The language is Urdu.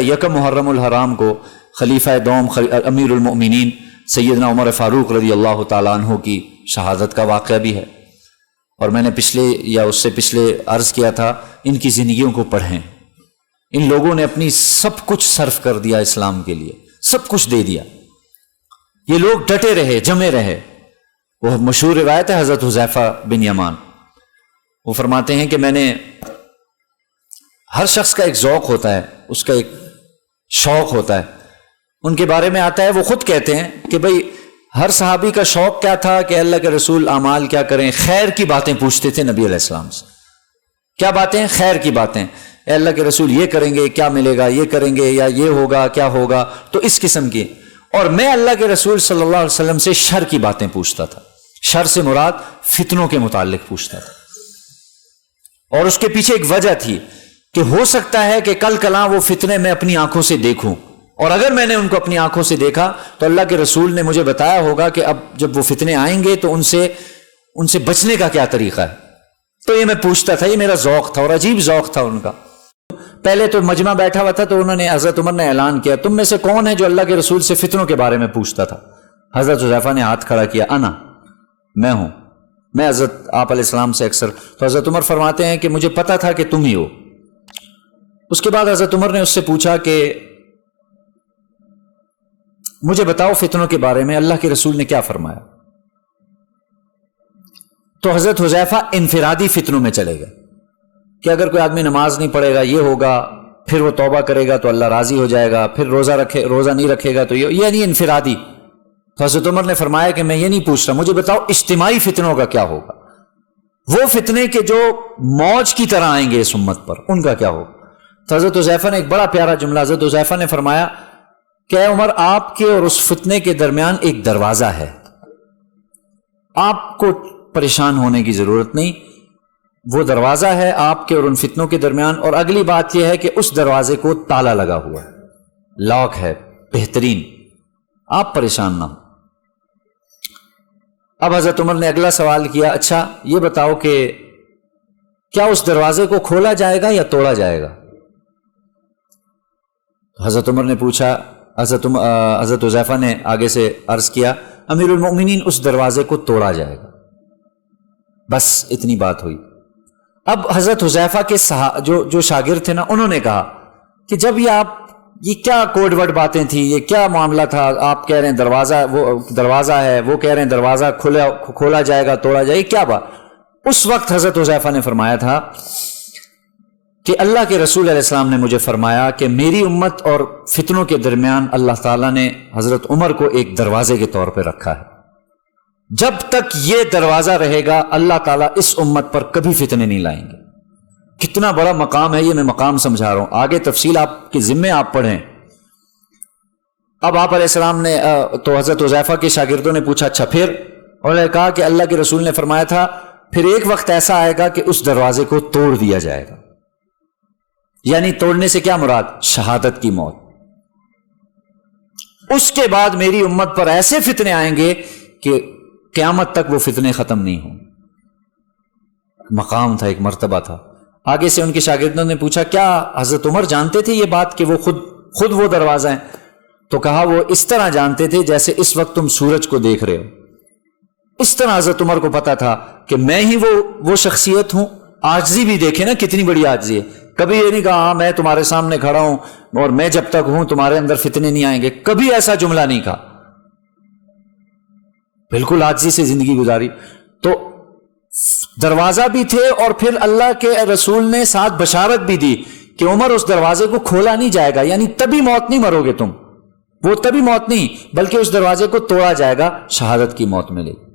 یکم محرم الحرام کو خلیفہ دوم امیر المؤمنین سیدنا عمر فاروق رضی اللہ تعالیٰ عنہ کی شہادت کا واقعہ بھی ہے، اور میں نے پچھلے یا اس سے پچھلے عرض کیا تھا ان کی زندگیوں کو پڑھیں. ان لوگوں نے اپنی سب کچھ صرف کر دیا اسلام کے لیے، سب کچھ دے دیا. یہ لوگ ڈٹے رہے، جمے رہے. وہ مشہور روایت ہے حضرت حذیفہ بن یمان، وہ فرماتے ہیں کہ میں نے، ہر شخص کا ایک ذوق ہوتا ہے، اس کا ایک شوق ہوتا ہے. ان کے بارے میں آتا ہے، وہ خود کہتے ہیں کہ بھئی ہر صحابی کا شوق کیا تھا کہ اللہ کے رسول اعمال کیا کریں، خیر کی باتیں پوچھتے تھے نبی علیہ السلام سے. کیا باتیں؟ خیر کی باتیں. اے اللہ کے رسول یہ کریں گے کیا ملے گا، یہ کریں گے یا یہ ہوگا کیا ہوگا، تو اس قسم کی. اور میں اللہ کے رسول صلی اللہ علیہ وسلم سے شر کی باتیں پوچھتا تھا. شر سے مراد فتنوں کے متعلق پوچھتا تھا. اور اس کے پیچھے ایک وجہ تھی کہ ہو سکتا ہے کہ کل کلاں وہ فتنے میں اپنی آنکھوں سے دیکھوں، اور اگر میں نے ان کو اپنی آنکھوں سے دیکھا تو اللہ کے رسول نے مجھے بتایا ہوگا کہ اب جب وہ فتنے آئیں گے تو ان سے بچنے کا کیا طریقہ ہے. تو یہ میں پوچھتا تھا، یہ میرا ذوق تھا، اور عجیب ذوق تھا ان کا. پہلے تو مجمع بیٹھا ہوا تھا تو انہوں نے، حضرت عمر نے اعلان کیا، تم میں سے کون ہے جو اللہ کے رسول سے فتنوں کے بارے میں پوچھتا تھا؟ حضرت حذیفہ نے ہاتھ کھڑا کیا، انا، میں ہوں، میں حضرت آپ علیہ السلام سے اکثر. تو حضرت عمر فرماتے ہیں کہ مجھے پتا تھا کہ تم ہی ہو. اس کے بعد حضرت عمر نے اس سے پوچھا کہ مجھے بتاؤ فتنوں کے بارے میں اللہ کے رسول نے کیا فرمایا. تو حضرت حذیفہ انفرادی فتنوں میں چلے گئے کہ اگر کوئی آدمی نماز نہیں پڑھے گا یہ ہوگا، پھر وہ توبہ کرے گا تو اللہ راضی ہو جائے گا، پھر روزہ نہیں رکھے گا تو یہ نہیں انفرادی. تو حضرت عمر نے فرمایا کہ میں یہ نہیں پوچھ رہا، مجھے بتاؤ اجتماعی فتنوں کا کیا ہوگا، وہ فتنے کے جو موج کی طرح آئیں گے اس امت پر، ان کا کیا ہوگا. تو حضرت حذیفہ نے ایک بڑا پیارا جملہ، حضرت حذیفہ نے فرمایا کہ اے عمر، آپ کے اور اس فتنے کے درمیان ایک دروازہ ہے، آپ کو پریشان ہونے کی ضرورت نہیں، وہ دروازہ ہے آپ کے اور ان فتنوں کے درمیان. اور اگلی بات یہ ہے کہ اس دروازے کو تالا لگا ہوا ہے، لاک ہے بہترین، آپ پریشان نہ ہو. اب حضرت عمر نے اگلا سوال کیا، اچھا یہ بتاؤ کہ کیا اس دروازے کو کھولا جائے گا یا توڑا جائے گا؟ حضرت عمر نے پوچھا، حضرت حذیفہ نے آگے سے عرض کیا، امیر المؤمنین اس دروازے کو توڑا جائے گا. بس اتنی بات ہوئی. اب حضرت حذیفہ کے جو شاگرد تھے نا، انہوں نے کہا کہ جب یہ کیا کوڈ ورڈ باتیں تھیں، یہ کیا معاملہ تھا، آپ کہہ رہے ہیں دروازہ ہے، وہ کہہ رہے ہیں دروازہ کھولا جائے گا توڑا جائے گا، کیا بات؟ اس وقت حضرت حذیفہ نے فرمایا تھا کہ اللہ کے رسول علیہ السلام نے مجھے فرمایا کہ میری امت اور فتنوں کے درمیان اللہ تعالیٰ نے حضرت عمر کو ایک دروازے کے طور پہ رکھا ہے. جب تک یہ دروازہ رہے گا اللہ تعالیٰ اس امت پر کبھی فتنے نہیں لائیں گے. کتنا بڑا مقام ہے یہ، میں مقام سمجھا رہا ہوں، آگے تفصیل آپ کے ذمے آپ پڑھیں. اب آپ علیہ السلام نے تو حضرت حذیفہ کے شاگردوں نے پوچھا اچھا پھر، اور نے کہا کہ اللہ کے رسول نے فرمایا تھا پھر ایک وقت ایسا آئے گا کہ اس دروازے کو توڑ دیا جائے گا. یعنی توڑنے سے کیا مراد؟ شہادت کی موت. اس کے بعد میری امت پر ایسے فتنے آئیں گے کہ قیامت تک وہ فتنے ختم نہیں ہوں. مقام تھا، ایک مرتبہ تھا. آگے سے ان کے شاگردوں نے پوچھا کیا حضرت عمر جانتے تھے یہ بات کہ وہ خود وہ دروازہ ہیں؟ تو کہا وہ اس طرح جانتے تھے جیسے اس وقت تم سورج کو دیکھ رہے ہو. اس طرح حضرت عمر کو پتا تھا کہ میں ہی وہ شخصیت ہوں. عاجزی بھی دیکھیں نا کتنی بڑی عاجزی ہے. کبھی یہ نہیں کہا ہاں میں تمہارے سامنے کھڑا ہوں اور میں جب تک ہوں تمہارے اندر فتنے نہیں آئیں گے، کبھی ایسا جملہ نہیں کہا. بالکل عاجزی سے زندگی گزاری. تو دروازہ بھی تھے اور پھر اللہ کے رسول نے ساتھ بشارت بھی دی کہ عمر اس دروازے کو کھولا نہیں جائے گا، یعنی تبھی موت نہیں مرو گے تم، وہ تبھی موت نہیں بلکہ اس دروازے کو توڑا جائے گا، شہادت کی موت ملے گی.